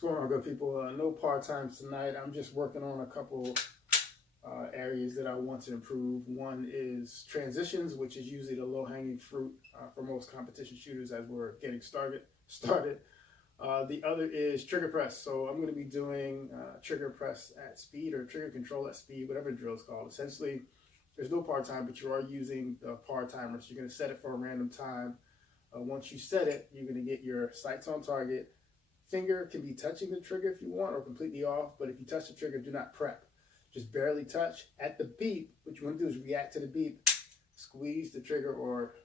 What's going on, good people? No part-times tonight. I'm just working on a couple areas that I want to improve. One is transitions, which is usually the low-hanging fruit for most competition shooters as we're getting started. The other is trigger press. So I'm going to be doing trigger press at speed or trigger control at speed, whatever the drill is called. Essentially, there's no part-time, but you are using the par-timer. So you're going to set it for a random time. Once you set it, you're going to get your sights on target. Finger can be touching the trigger if you want or completely off, but if you touch the trigger, do not prep. Just barely touch. At the beep, what you want to do is react to the beep, squeeze the trigger or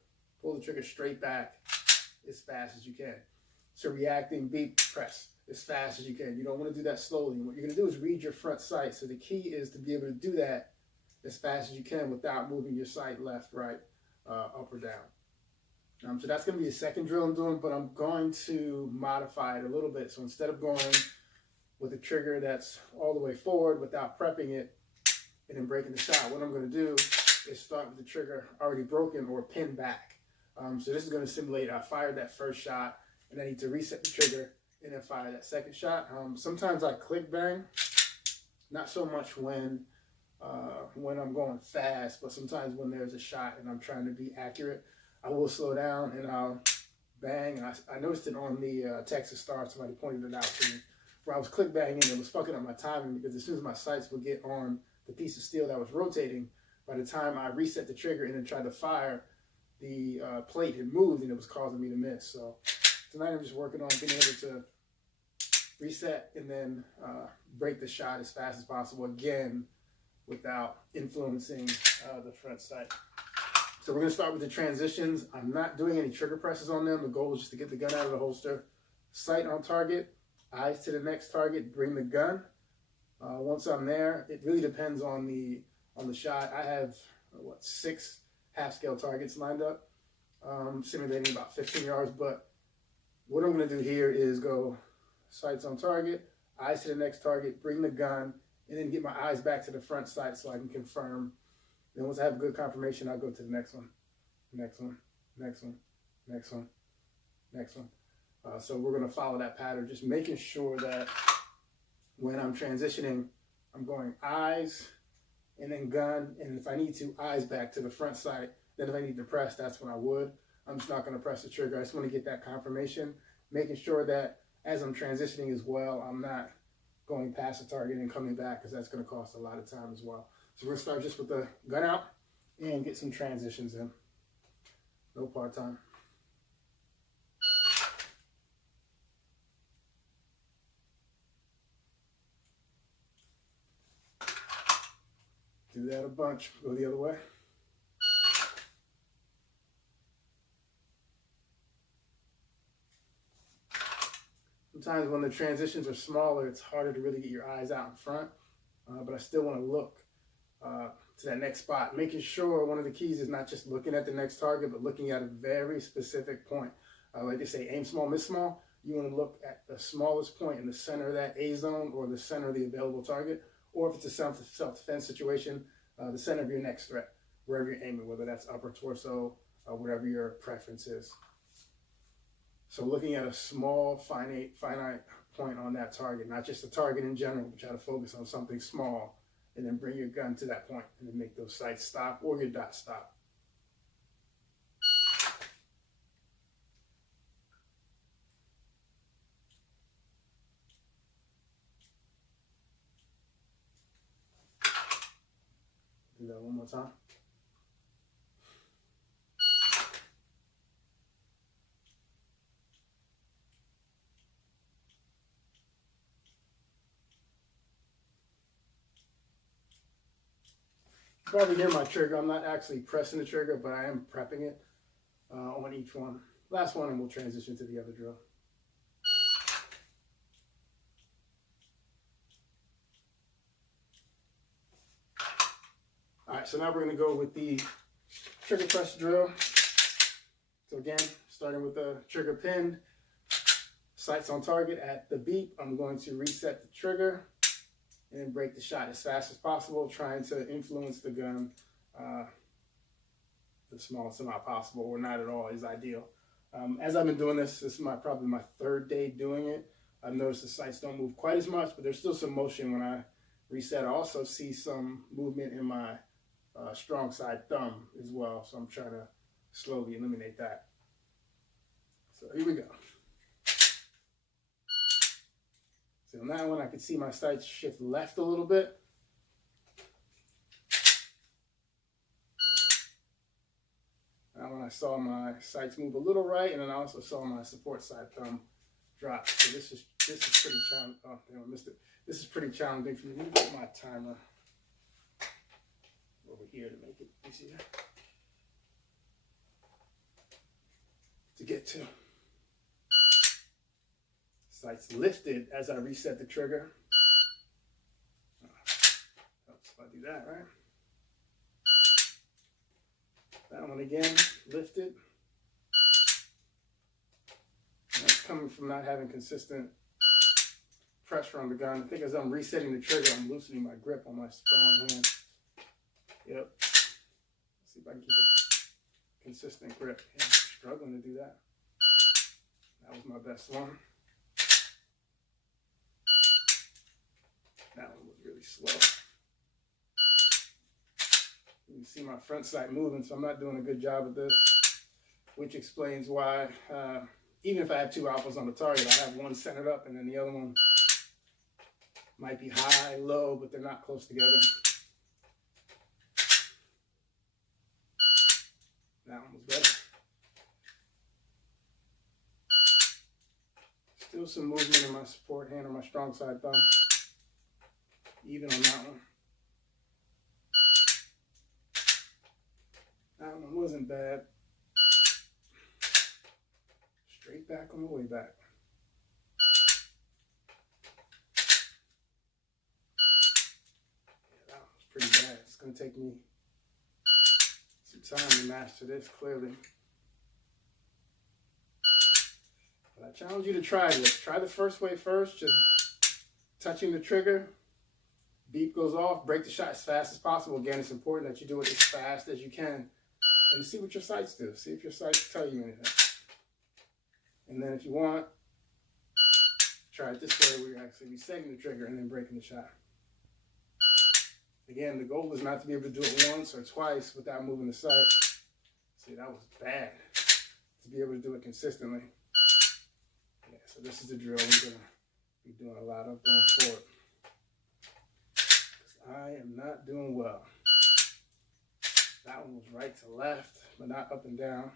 pull the trigger straight back as fast as you can. So reacting, beep, press as fast as you can. You don't want to do that slowly. What you're going to do is read your front sight. So the key is to be able to do that as fast as you can without moving your sight left, right, up or down. So that's going to be the second drill I'm doing, but I'm going to modify it a little bit. So instead of going with a trigger that's all the way forward without prepping it and then breaking the shot, what I'm going to do is start with the trigger already broken or pinned back. So this is going to simulate I fired that first shot and I need to reset the trigger and then fire that second shot. Sometimes I click bang, not so much when I'm going fast, but sometimes when there's a shot and I'm trying to be accurate, I will slow down and I'll bang. I noticed it on the Texas Star. Somebody pointed it out to me where I was click banging. It was fucking up my timing because as soon as my sights would get on the piece of steel that was rotating, by the time I reset the trigger and then tried to fire, the plate had moved and it was causing me to miss. So tonight I'm just working on being able to reset and then break the shot as fast as possible again without influencing the front sight. So we're going to start with the transitions. I'm not doing any trigger presses on them. The goal is just to get the gun out of the holster. Sight on target, eyes to the next target, bring the gun. Once I'm there, it really depends on the shot. I have, 6 half-scale targets lined up, simulating about 15 yards. But what I'm going to do here is go sights on target, eyes to the next target, bring the gun, and then get my eyes back to the front sight so I can confirm. Then once I have good confirmation, I'll go to the next one, next one, next one, next one, next one. So we're going to follow that pattern, just making sure that when I'm transitioning, I'm going eyes and then gun. And if I need to, eyes back to the front sight. Then if I need to press, that's when I would. I'm just not going to press the trigger. I just want to get that confirmation, making sure that as I'm transitioning as well, I'm not going past the target and coming back because that's going to cost a lot of time as well. So we're going to start just with the gun out and get some transitions in. No part-time. Do that a bunch. Go the other way. Sometimes when the transitions are smaller, it's harder to really get your eyes out in front, but I still want to look to that next spot, making sure one of the keys is not just looking at the next target, but looking at a very specific point. Like they say, aim small, miss small. You want to look at the smallest point in the center of that A zone or the center of the available target, or if it's a self-defense situation, the center of your next threat, wherever you're aiming, whether that's upper torso, whatever your preference is. So looking at a small, finite point on that target, not just the target in general, but try to focus on something small, and then bring your gun to that point and then make those sights stop or your dot stop. Do that one more time. Probably hear my trigger. I'm not actually pressing the trigger, but I am prepping it on each one. Last one, and we'll transition to the other drill. All right, so now we're going to go with the trigger press drill. So again, starting with the trigger pinned, sights on target at the beep. I'm going to reset the trigger and break the shot as fast as possible, trying to influence the gun the smallest amount possible, or not at all, is ideal. As I've been doing this, this is probably my 3rd day doing it. I've noticed the sights don't move quite as much, but there's still some motion when I reset. I also see some movement in my strong side thumb as well, so I'm trying to slowly eliminate that. So here we go. So on that one, I can see my sights shift left a little bit. Now when I saw my sights move a little right, and then I also saw my support side thumb drop. So this is pretty challenging. Oh, I missed it. This is pretty challenging for me. Let me put my timer over here to make it easier to get to. Sights lifted as I reset the trigger. Helps if I do that, right? That one again, lifted. That's coming from not having consistent pressure on the gun. I think as I'm resetting the trigger, I'm loosening my grip on my strong hand. Yep. Let's see if I can keep a consistent grip. Yeah, I'm struggling to do that. That was my best one. That one was really slow. You can see my front sight moving, so I'm not doing a good job of this, which explains why, even if I have two alphas on the target, I have one centered up and then the other one might be high, low, but they're not close together. That one was better. Still some movement in my support hand or my strong side thumb, even on that one. That one wasn't bad. Straight back on the way back. Yeah, that was pretty bad. It's going to take me some time to master this, clearly. But I challenge you to try this. Try the first way first, just touching the trigger. Beep goes off, break the shot as fast as possible. Again, it's important that you do it as fast as you can. And see what your sights do. See if your sights tell you anything. And then if you want, try it this way where you're actually resetting the trigger and then breaking the shot. Again, the goal is not to be able to do it once or twice without moving the sight. See, that was bad. To be able to do it consistently. Yeah, so this is the drill we're going to be doing a lot of going forward. I am not doing well. That one was right to left, but not up and down.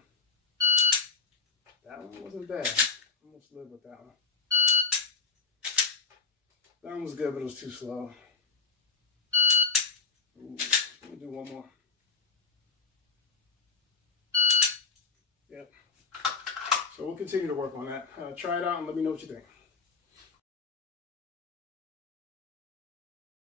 That one wasn't bad. Almost lived with that one. That one was good, but it was too slow. Ooh, let me do one more. Yep. So we'll continue to work on that. Try it out and let me know what you think.